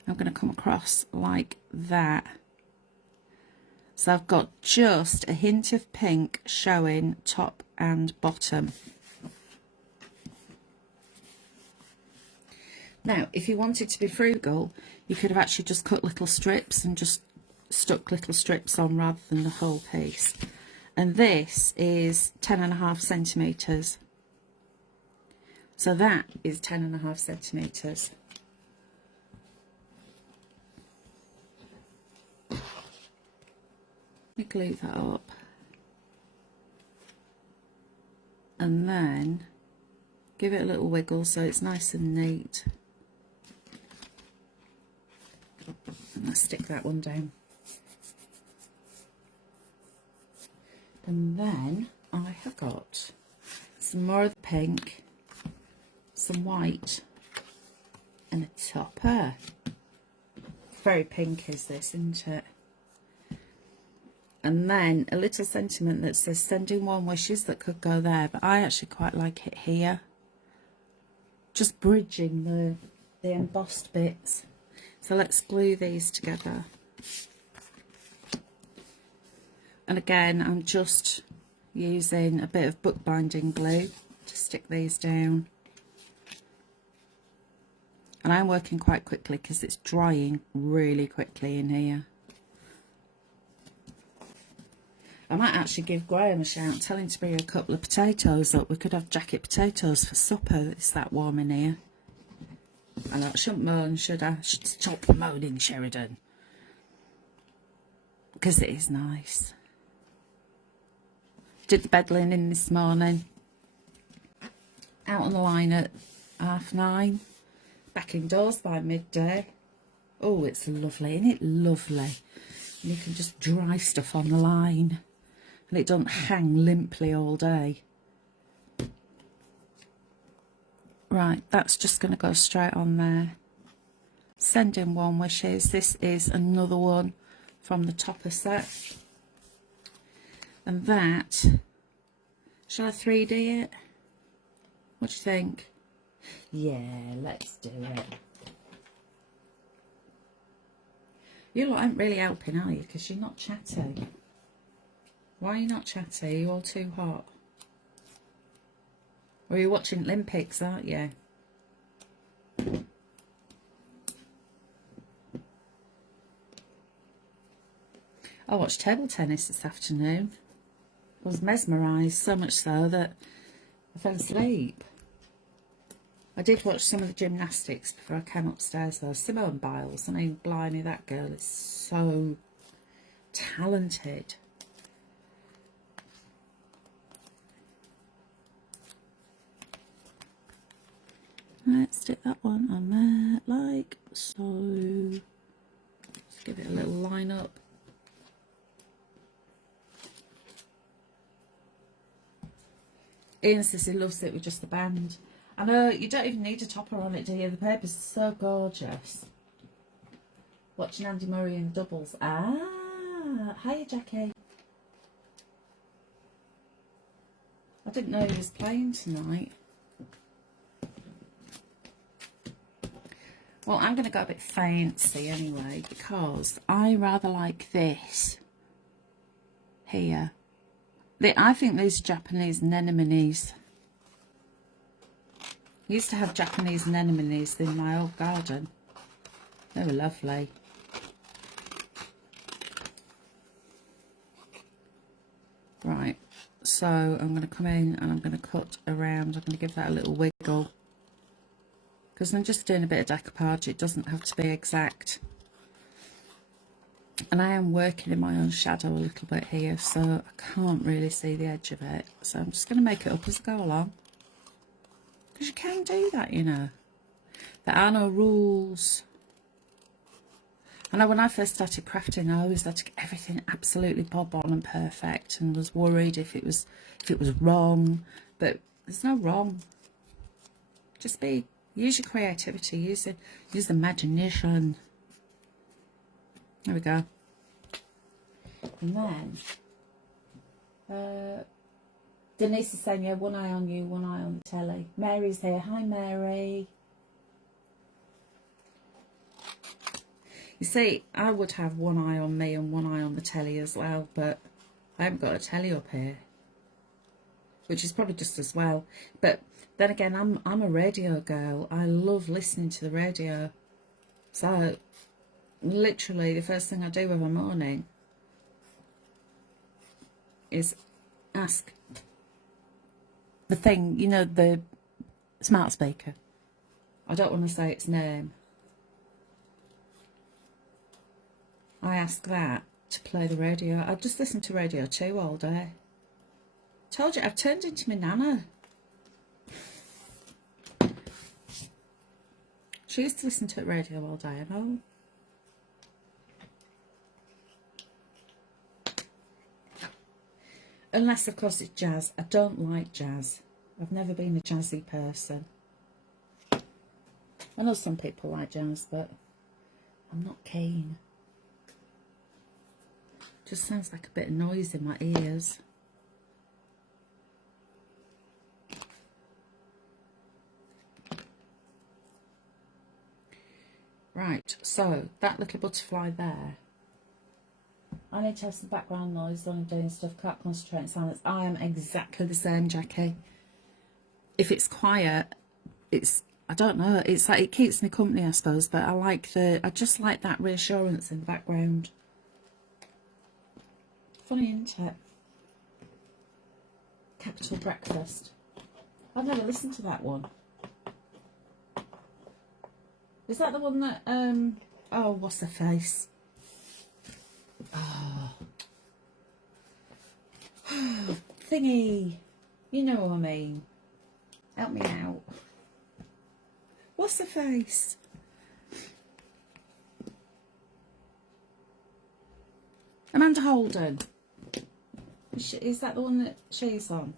I'm going to come across like that. So I've got just a hint of pink showing top and bottom. Now, if you wanted to be frugal, you could have actually just cut little strips and just stuck little strips on rather than the whole piece. And this is 10.5 centimetres. So that is 10.5 centimetres. Let me glue that up. And then give it a little wiggle so it's nice and neat. And let's stick that one down. And then I have got some more of the pink, some white, and a topper. Very pink is this, isn't it? And then a little sentiment that says sending warm wishes, that could go there, but I actually quite like it here. Just bridging the embossed bits. So let's glue these together. And again, I'm just using a bit of bookbinding glue to stick these down. And I'm working quite quickly because it's drying really quickly in here. I might actually give Graham a shout, tell him to bring a couple of potatoes up. We could have jacket potatoes for supper. It's that warm in here. I know, I shouldn't moan, should I? I should stop moaning, Sheridan. Because it is nice. Did the bed linen this morning. Out on the line at 9:30. Back indoors by midday. Oh, it's lovely, isn't it lovely? And you can just dry stuff on the line. And it doesn't hang limply all day. Right, that's just going to go straight on there. Sending warm wishes. This is another one from the topper set. And that, shall I 3D it? What do you think? Yeah, let's do it. You lot aren't really helping, are you? Because you're not chatty. Why are you not chatty? Are you all too hot? Or are you watching Olympics, aren't you? I watched table tennis this afternoon. I was mesmerised, so much so that I fell asleep. I did watch some of the gymnastics before I came upstairs though. Simone Biles, I mean, blimey, that girl is so talented. Let's stick that one on there, like so. Let's give it a little line up. Ian says he loves it with just the band. I know, you don't even need a topper on it, do you? The paper's so gorgeous. Watching Andy Murray in doubles. Ah, hiya, Jackie. I didn't know he was playing tonight. Well, I'm going to go a bit fancy anyway, because I rather like this here. I think these are Japanese anemones. I used to have Japanese anemones in my old garden. They were lovely. Right, so I'm going to come in and I'm going to cut around. I'm going to give that a little wiggle, because I'm just doing a bit of decoupage. It doesn't have to be exact. And I am working in my own shadow a little bit here, so I can't really see the edge of it. So I'm just going to make it up as I go along. Because you can do that, you know. There are no rules. I know when I first started crafting, I always had to get everything absolutely bob on and perfect, and was worried if it was wrong. But there's no wrong. Just use your creativity, use the imagination. There we go. And then Denise is saying, yeah, one eye on you, one eye on the telly. Mary's here. Hi, Mary. You see, I would have one eye on me and one eye on the telly as well, but I haven't got a telly up here, which is probably just as well. But then again, I'm a radio girl. I love listening to the radio. So literally the first thing I do every morning is ask the thing, you know, the smart speaker. I don't want to say its name. I ask that to play the radio. I just listen to Radio 2 all day. Told you, I've turned into my nana. She used to listen to radio all day, I know. Unless, of course, it's jazz. I don't like jazz. I've never been a jazzy person. I know some people like jazz, but I'm not keen. Just sounds like a bit of noise in my ears. Right, so that little butterfly there. I need to have some background noise when I'm doing stuff. Can't concentrate in silence. I am exactly the same, Jackie. If it's quiet, I don't know. It's like it keeps me company, I suppose. But I just like that reassurance in the background. Funny, isn't it? Capital Breakfast. I've never listened to that one. Is that the one that oh, what's her face? Oh. Thingy. You know what I mean. Help me out. What's her face? Amanda Holden. Is that the one that she's on?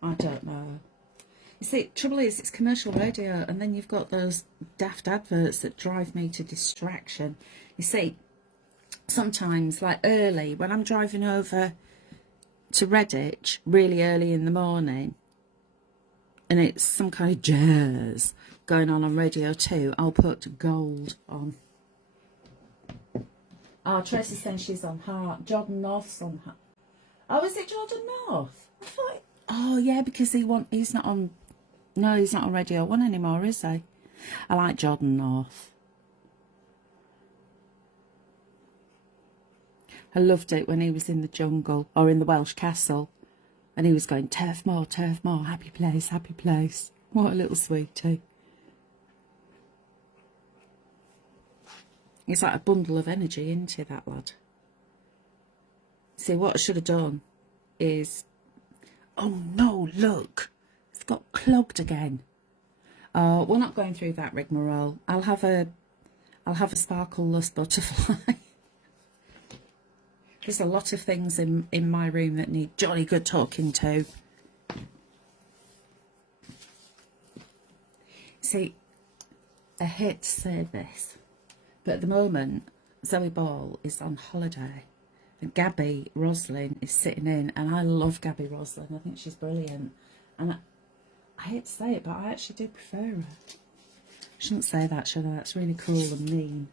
I don't know. You see, trouble is, it's commercial radio, and then you've got those daft adverts that drive me to distraction. You see, sometimes, like early, when I'm driving over to Redditch, really early in the morning, and it's some kind of jazz going on Radio 2, I'll put Gold on. Oh, Tracy's saying she's on Heart. Jordan North's on Heart. Oh, is it Jordan North? I thought... Oh, yeah, because he's not on... No, he's not on Radio 1 anymore, is he? I like Jordan North. I loved it when he was in the jungle or in the Welsh castle and he was going, turf more, happy place, happy place. What a little sweetie. He's like a bundle of energy, isn't he, that lad? See, what I should have done is... Oh, no, look. It's got clogged again. We're not going through that rigmarole. I'll have a sparkle-less butterfly. There's a lot of things in my room that need jolly good talking to. See, I hate to say this, but at the moment, Zoe Ball is on holiday. And Gabby Roslin is sitting in, and I love Gabby Roslin. I think she's brilliant. And I hate to say it, but I actually do prefer her. I shouldn't say that, should I? That's really cruel and mean.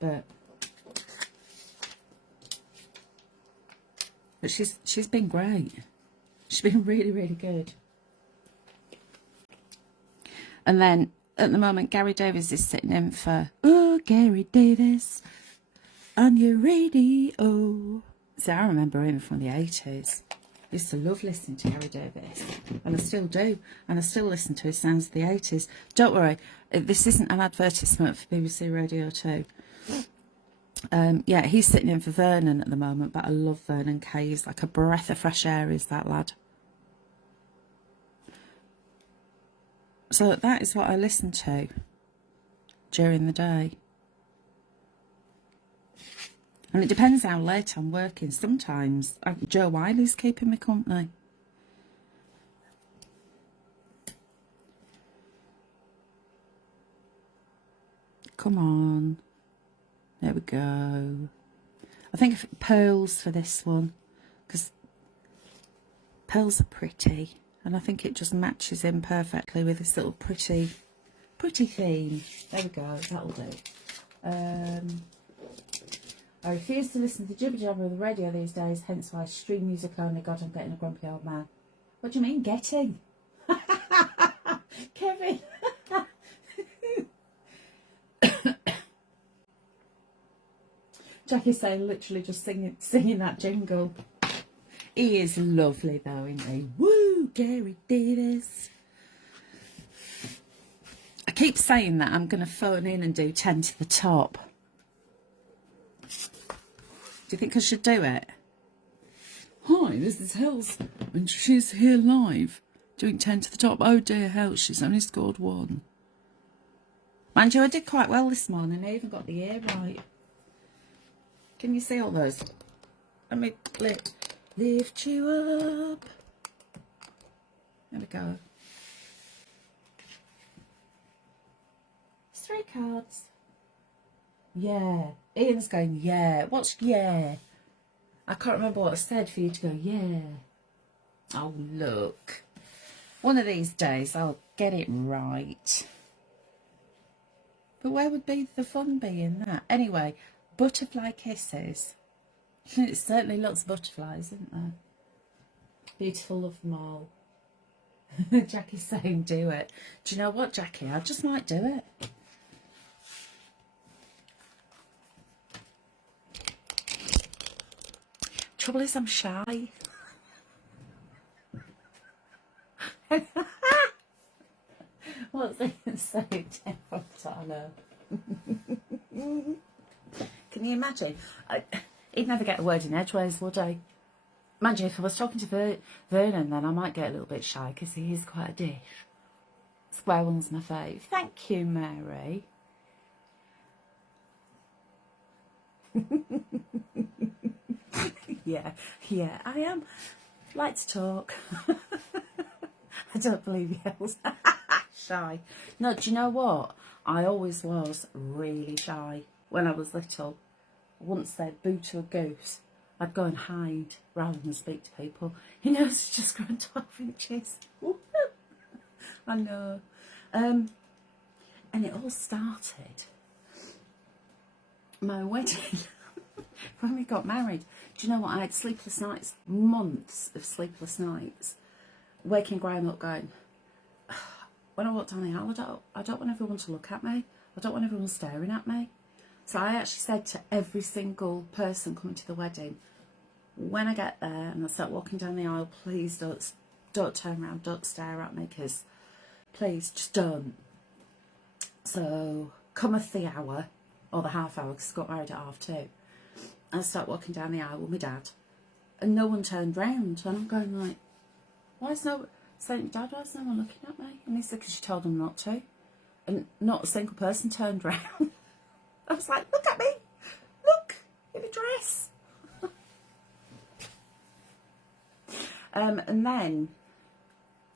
But she's been great. She's been really, really good. And then at the moment, Gary Davis is sitting in for Gary Davis on your radio. See, I remember him from the 80s. I used to love listening to Gary Davis, and I still do, and I still listen to his sounds of the 80s. Don't worry, this isn't an advertisement for BBC Radio 2. Yeah, he's sitting in for Vernon at the moment, but I love Vernon Kay. He's like a breath of fresh air, is that lad. So that is what I listen to during the day. And it depends how late I'm working. Sometimes Joe Wiley's keeping me company. Come on. There we go. I think of pearls for this one, because pearls are pretty, and I think it just matches in perfectly with this little pretty theme. There we go. That'll do. I refuse to listen to jibber jabber of the radio these days, hence why I stream music only. God, I'm getting a grumpy old man. What do you mean, getting? Kevin. Jackie's saying literally just singing that jingle. He is lovely though, isn't he? Woo, Gary Davis. I keep saying that I'm going to phone in and do 10 to the top. Do you think I should do it? Hi, this is Hels, and she's here live, doing 10 to the top. Oh dear, Hels, she's only scored 1. Mind you, I did quite well this morning. I even got the ear right. Can you see all those? Let me lift you up. There we go. It's 3 cards. Yeah. Ian's going, yeah. What's yeah? I can't remember what I said for you to go, yeah. Oh, look. One of these days I'll get it right. But where would be the fun be in that? Anyway, butterfly kisses. It's certainly lots of butterflies, isn't there? Beautiful, love them all. Jackie's saying do it. Do you know what, Jackie? I just might do it. Trouble is I'm shy. What's he say? Fontana. Can you imagine? He'd never get a word in edgeways, would he? Imagine if I was talking to Vernon, then I might get a little bit shy because he is quite a dish. Square one's my fave. Thank you, Mary. Yeah, I am. Like to talk. I don't believe Hels. Shy. No, do you know what? I always was really shy when I was little. I wouldn't say boo to a goose. I'd go and hide rather than speak to people. He knows it's just grown 12 inches. I know. And it all started my wedding. When we got married. Do you know what? I had sleepless nights, months of sleepless nights. Waking Graham up going, when I walked down the aisle, I don't want everyone to look at me. I don't want everyone staring at me. So I actually said to every single person coming to the wedding, when I get there and I start walking down the aisle, please don't turn around, don't stare at me, because please just don't. So cometh the hour, or the half hour, because I got married at 2:30. I start walking down the aisle with my dad, and no one turned round. And I'm going like, why is no one looking at me? And he said, because you told them not to. And not a single person turned round. I was like, look at me. Look, in a dress. And then,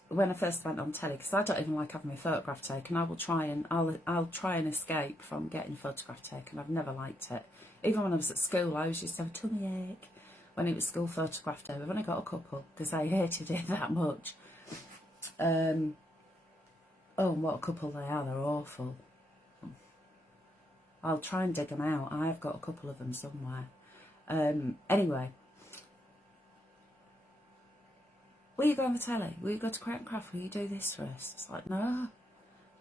when I first went on telly, because I don't even like having my photograph taken, I'll try and escape from getting photograph taken. I've never liked it. Even when I was at school, I always used to have a tummy ache when it was school photograph day. I've only got a couple because I hated it that much. Oh, and what a couple they are. They're awful. I'll try and dig them out. I've got a couple of them somewhere. Anyway. Will you go on the telly? Will you go to Create and Craft? Will you do this for us? It's like, no.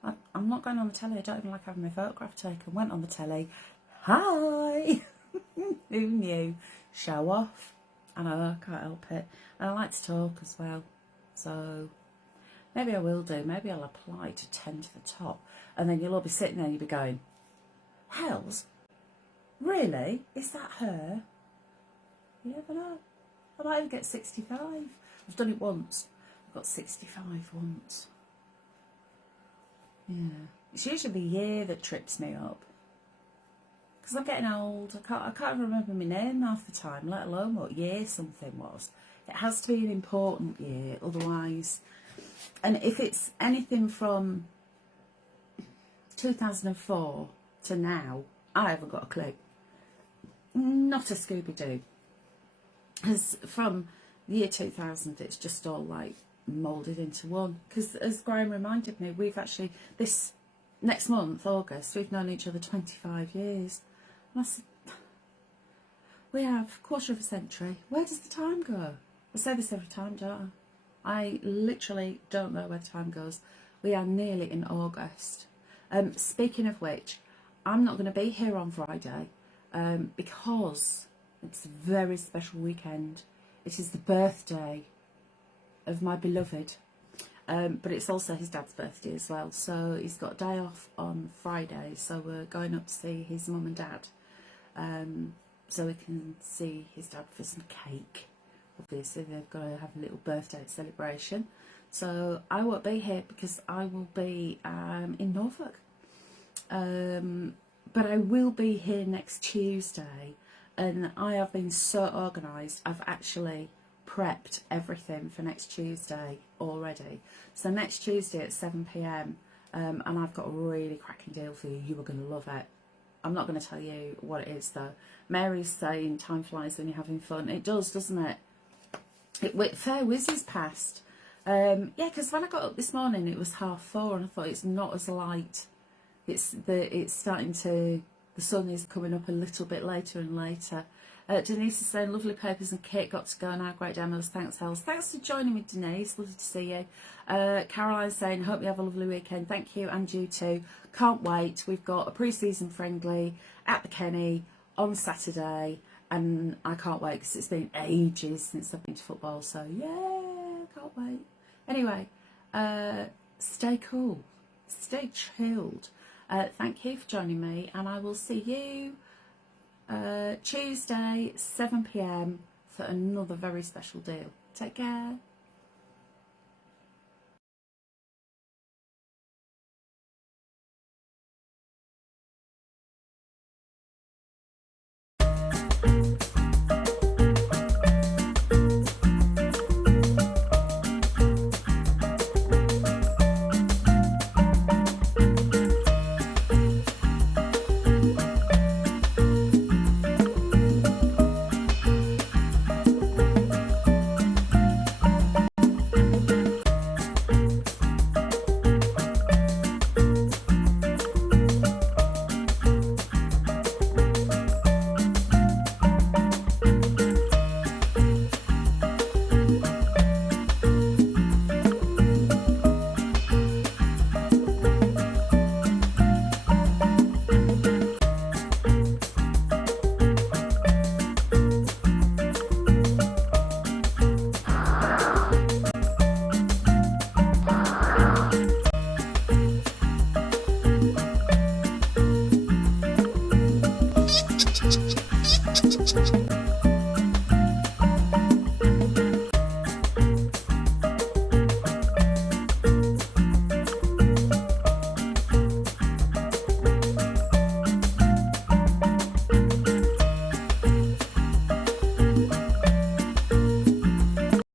I'm not going on the telly. I don't even like having my photograph taken. Went on the telly. Hi! Who knew? Show off. I know, I can't help it. And I like to talk as well. So maybe I will do. Maybe I'll apply to 10 to the top. And then you'll all be sitting there and you'll be going, Hels? Really? Is that her? You never know. I might even get 65. I've done it once. I've got 65 once. Yeah. It's usually the year that trips me up. Because I'm getting old. I can't even remember my name half the time, let alone what year something was. It has to be an important year, otherwise. And if it's anything from 2004 to now, I haven't got a clue. Not a Scooby-Doo. Because from the year 2000, it's just all like moulded into one. Because as Graham reminded me, we've actually, this next month, August, we've known each other 25 years. And I said, we have a quarter of a century. Where does the time go? I say this every time, don't I? I literally don't know where the time goes. We are nearly in August. Speaking of which, I'm not going to be here on Friday because it's a very special weekend. It is the birthday of my beloved, but it's also his dad's birthday as well. So he's got a day off on Friday, so we're going up to see his mum and dad, so we can see his dad for some cake. Obviously they've got to have a little birthday celebration. So I won't be here because I will be in Norfolk. But I will be here next Tuesday, and I have been so organised. I've actually prepped everything for next Tuesday already. So next Tuesday at 7 p.m, and I've got a really cracking deal for you. You are going to love it. I'm not going to tell you what it is though. Mary's saying time flies when you're having fun. It does, doesn't it? It fair whizzes past. Yeah, because when I got up this morning it was 4:30, and I thought it's not as light. It's starting to, the sun is coming up a little bit later and later. Denise is saying lovely papers and kit, got to go now, great demos, thanks Hels. Thanks for joining me Denise, lovely to see you. Caroline's saying hope you have a lovely weekend, thank you, and you too. Can't wait, we've got a pre-season friendly at the Kenny on Saturday, and I can't wait because it's been ages since I've been to football, so yeah, can't wait. Anyway, stay cool, stay chilled. Thank you for joining me, and I will see you Tuesday 7 p.m. for another very special deal. Take care.